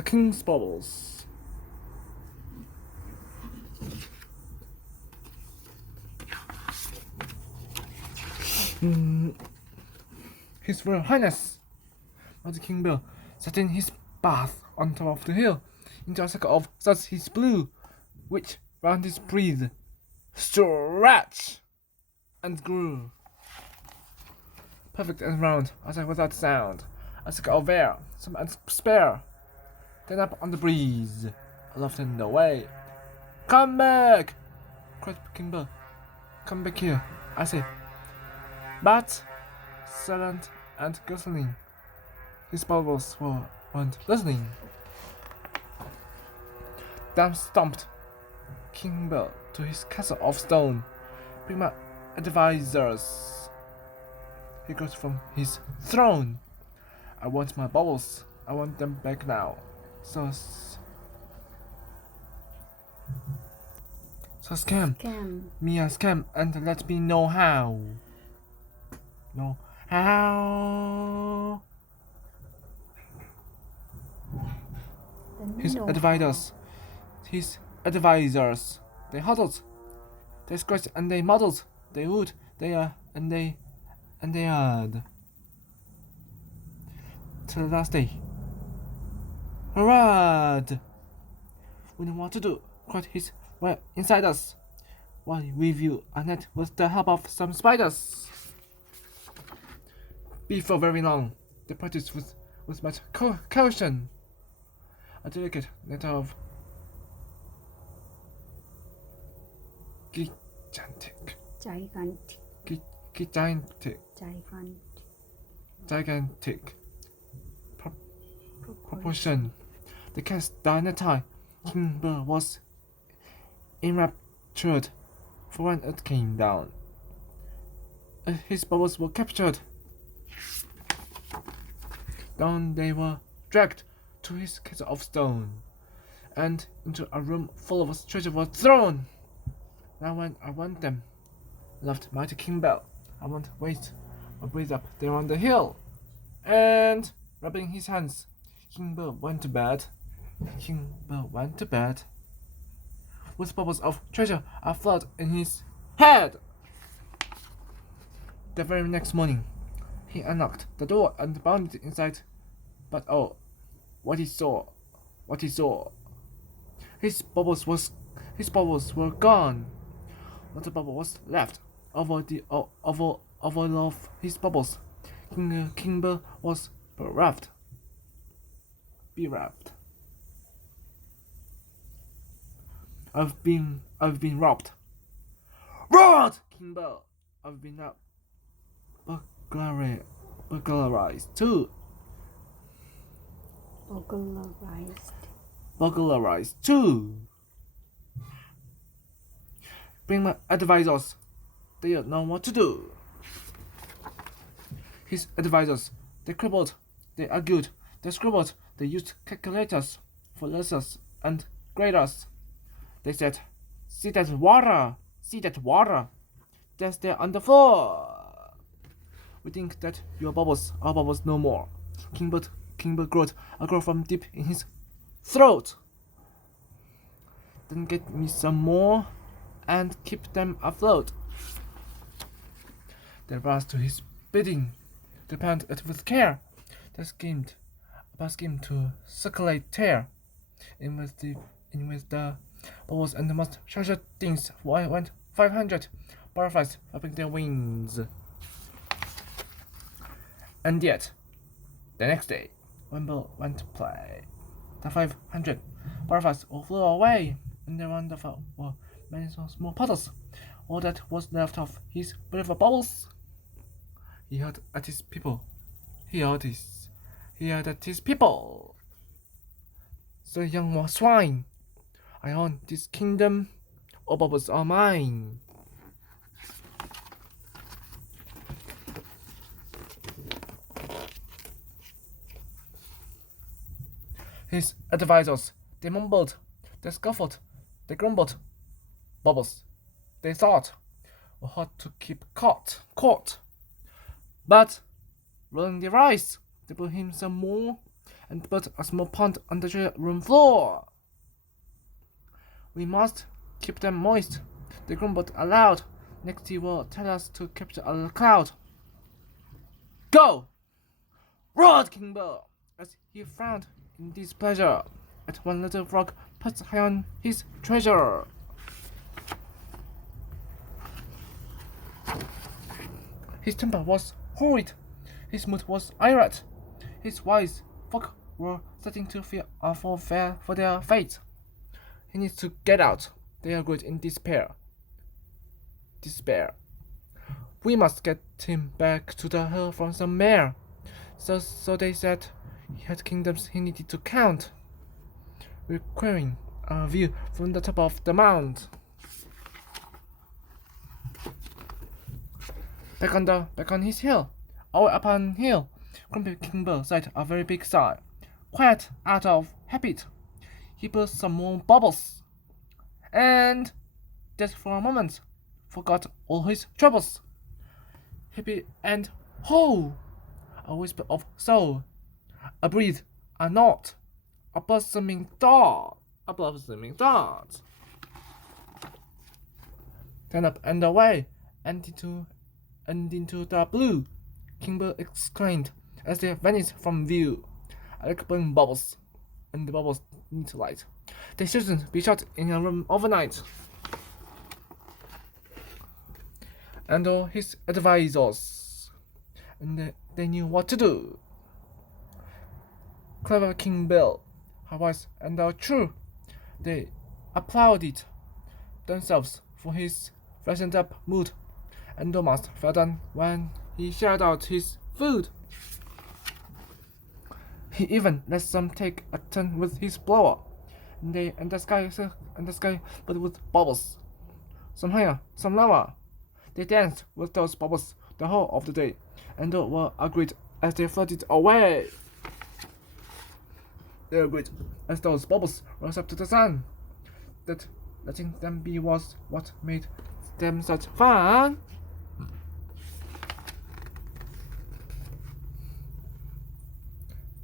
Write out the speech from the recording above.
The king's bubbles. His Royal Highness, Mighty King Bill, sat in his bath on top of the hill, into a circle of such his blue, which round his breath stretched and grew. Perfect and round, as I without sound, a circle of air, some and spare. Then up on the breeze, aloft and away. Come back! Cried King Bill. Come back here, I say. But, silent and glistening, his bubbles weren't listening. Down stomped King Bill to his castle of stone. Bring my advisors. He got from his throne. I want my bubbles. I want them back now. So scam me a scam and let me know how. Know how. His advisors, they huddled, they scratched and they muddled, they would, and they had. Till the last day. Hurrah! We know what to do, cried his well inside us. While we view a net with the help of some spiders. Before very long, they practiced with much caution. A delicate net of gigantic proportion. The cast down the tie. King Bill was enraptured, for when it came down, his bubbles were captured. Down they were dragged to his castle of stone, and into a room full of treasure was thrown. Now when I want them, laughed mighty King Bill, I won't wait or breathe up there on the hill. And, rubbing his hands, King Bill went to bed. King Bill went to bed, with bubbles of treasure afloat in his head. The very next morning, he unlocked the door and bounded inside. But oh, what he saw! His bubbles were gone. Not a bubble was left over the oval of his bubbles. King Bill was bereft. I've been robbed. Robbed! King Bill. I've been burglarized too. Burglarized too. Bring my advisors. They don't know what to do. His advisors, they quibbled, they argued, they scribbled, they used calculators for lessons and graders. They said, see that water, that's there on the floor. We think that your bubbles are bubbles no more. King Bill growled a growl from deep in his throat. Then get me some more and keep them afloat. They rose to his bidding, they pound it with care. They schemed to circulate tear in with the bubbles and the most treasured things. Why went 500 butterflies flapping their wings. And yet, the next day, when Bill went to play, the 500 butterflies all flew away, and their wonderful were many small puddles. All that was left of his beautiful bubbles. He heard at his people. He heard at his people. So young swine, I own this kingdom. All bubbles are mine. His advisors, they mumbled, they scuffled, they grumbled. Bubbles, they thought, were hard to keep caught. But, rolling their eyes, they brought him some more, and built a small pond on the room floor. We must keep them moist, they grumbled aloud. Next he will tell us to capture a cloud. Go! Roared King Bear, as he frowned in displeasure at one little frog perched high on his treasure. His temper was horrid, his mood was irate, his wise folk were starting to fear for their fate. He needs to get out, they agreed in despair. We must get him back to the hill from somewhere. So they said he had kingdoms he needed to count, requiring a view from the top of the mount. Back on his hill, away upon hill, Grumpy King Bear sighed a very big sigh. Quite out of habit, he blew some more bubbles, and just for a moment forgot all his troubles. Happy and whole, a whisper of soul, a breeze, a knot, a blossoming dart. Then up and away, and into the blue, King Bear exclaimed as they vanished from view. I like burning bubbles, and the bubbles need light. They shouldn't be shut in a room overnight. And all his advisors, and they knew what to do. Clever King Bear, how wise and how true, they applauded themselves for his freshened up mood, and almost fell down when he shared out his food. He even let some take a turn with his blower, and the sky but with bubbles. Some higher, some lower. They danced with those bubbles the whole of the day, and all were agreed as they floated away. They agreed as those bubbles rose up to the sun, that letting them be was what made them such fun.